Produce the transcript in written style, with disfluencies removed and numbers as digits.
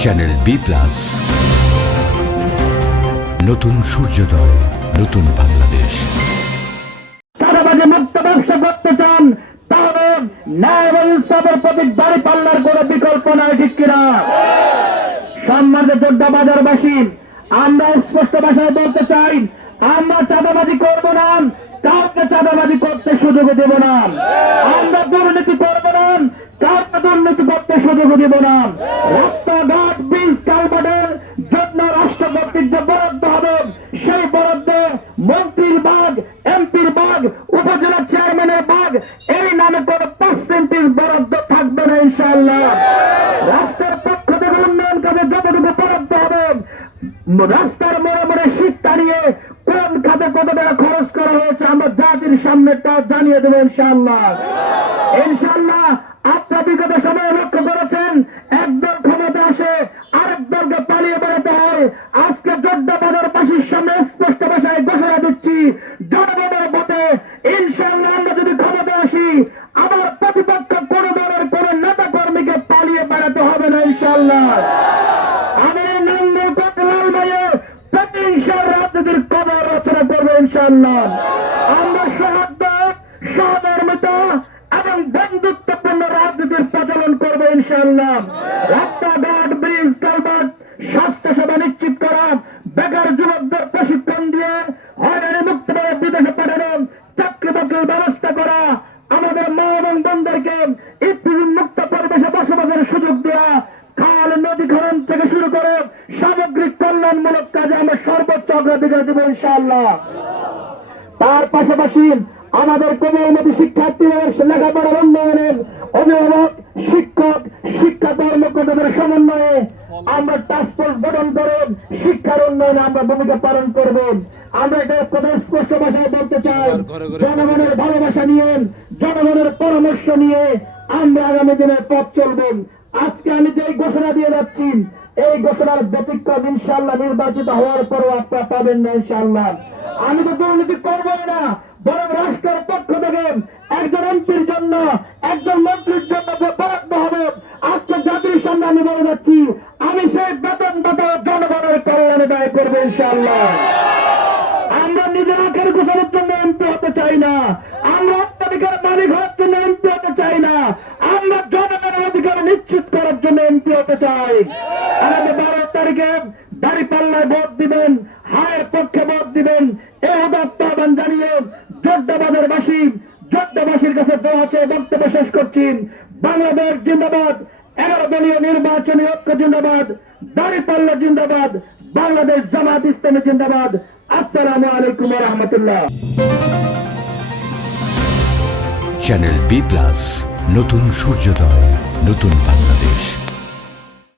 Channel B plus, নতুন সূর্যোদয়, নতুন বাংলাদেশ। চাঁদাবাজি মুক্ত ব্যবসা করতে চান তাহলে ন্যায় এবং ইনসাফের প্রতীক দাঁড়িপাল্লার কোনো বিকল্প নাই, ঠিক কিনা? সম্মানিত যোদ্ধা বাজারবাসী, আমরা স্পষ্ট ভাষায় বলতে চাই, আমরা চাঁদাবাজি করব না, কাউকে চাঁদাবাজি করতে সুযোগ দেব না। আমরা দুর্নীতি করব না, কাউকে দুর্নীতি করতে সুযোগ দেব না। রাস্তাঘাট, ব্রিজ, কালভার্টের জন্য রাষ্ট্র কর্তৃক যে বরাদ্দ হবে, সেই বরাদ্দে মন্ত্রীর ভাগ, এমপির ভাগ, উপজেলা চেয়ারম্যানের ভাগ, এই নামে কোনো পার্সেন্টেজ বরাদ্দ থাকবে না ইনশাআল্লাহ। রাষ্ট্রের পক্ষ থেকে উন্নয়ন কাজে যতটুকু বরাদ্দ হবে, রাস্তার মোড়ে মোড়ে শিক্ষা নিয়ে কোন খাতে কত টাকা খরচ করা হয়েছে আমরা জাতির সামনে তা জানিয়ে দেবো ইনশাআল্লাহ। ইনশাআল্লাহ আপনারা বিগত সময়ে লক্ষ্য করেছেন, একদল ক্ষমতা আসে আরেক দলকে পালিয়ে বেড়াতে হয়। আজকে যোদ্ধা বাজারবাসীর সামনে স্পষ্ট ভাষায় ঘোষণা দিচ্ছি, জনগণের ভোটে ইনশাআল্লাহ আমরা যদি ক্ষমতা আসি, আমার প্রতিপক্ষ কোন দলের কোন নেতা কর্মীকে পালিয়ে বেড়াতে হবে না ইনশাআল্লাহ। আমি নম্বর লাল ভাইয়ের প্রতিহিংসার রাজনীতির কবর রচনা করবো ইনশাআল্লাহ। আমরা সৌহার্দ্য, সহমর্মিতা এবং বন্ধুত্বপূর্ণ রাজনীতির প্রচলন করবো ইনশাআল্লাহ। রাস্তাঘাট, ব্রিজ, কালভার্ট, স্বাস্থ্য সেবা নিশ্চিত করা, বেকার যুবকদের প্রশিক্ষণ দিয়ে হয়রানি মুক্তভাবে বিদেশে পাঠানো, চাকরি বাকরির ব্যবস্থা করা, আমাদের মা এবং বোনদেরকে ইফতিজিং মুক্ত পরিবেশে বসবাসের সুযোগ দেওয়া, খাল নদী খনন থেকে শুরু করে সামগ্রিক কল্যাণমূলক কাজে আমরা সর্বোচ্চ অগ্রাধিকার দেব ইনশাআল্লাহ। তার পাশাপাশি আমাদের কোমলমতি শিক্ষার্থীদের লেখাপড়ার উন্নয়নের, অভিভাবক, শিক্ষক, শিক্ষা কর্মকর্তাদের সমন্বয়ে আমরা টাস্ক ফোর্স গঠন করে শিক্ষার উন্নয়নে আমরা ভূমিকা পালন করব। আমরা এটা খুব স্পষ্ট ভাষায় বলতে চাই, জনগণের ভালোবাসা নিয়ে, জনগণের পরামর্শ নিয়ে আমরা আগামী দিনের পথ চলব। আজকে আমি যে ঘোষণা দিয়ে যাচ্ছি, এই ঘোষণার ব্যতিক্রম ইনশাআল্লাহ নির্বাচিত হওয়ার পরও আপনারা পাবেন না ইনশাআল্লাহ। আমি তো দুর্নীতি করবোই না, বরং রাষ্ট্রের পক্ষ থেকে একজন এমপির জন্য, একজন মন্ত্রীর জন্য যে বরাদ্দ হবে, আজকে জাতির সামনে আমি বলে যাচ্ছি, আমি সেই বেতনদাতা জনগণের কল্যাণে ব্যয় করবো ইনশাআল্লাহ। আমরা নিজের আখের গোছানোর জন্য এমপি হতে চাই না, আমরা অত্যাধিকার মালিক হওয়ার জন্য এমপি হতে চাই না, আমরা জনগণের অধিকার নিশ্চিত করার জন্য এমপি হতে চাই। আগামী 12 তারিখে দাঁড়িপাল্লায় ভোট দিবেন, হায়ের পক্ষে ভোট দিবেন, এই উদাত্ত আহ্বান জানিয়ে যোদ্ধা বাজারবাসীর কাছে দোয়া চেয়ে বক্তব্য শেষ করছি। বাংলাদেশ জিন্দাবাদ, 11 দলীয় নির্বাচনী ঐক্য জিন্দাবাদ, দাঁড়িপাল্লা জিন্দাবাদ, বাংলাদেশ জামাত ইসলামী জিন্দাবাদ। আসসালামু আলাইকুম ওয়া রাহমাতুল্লাহ। চ্যানেল বি প্লাস, নতুন সূর্যোদয়, নতুন বাংলাদেশ।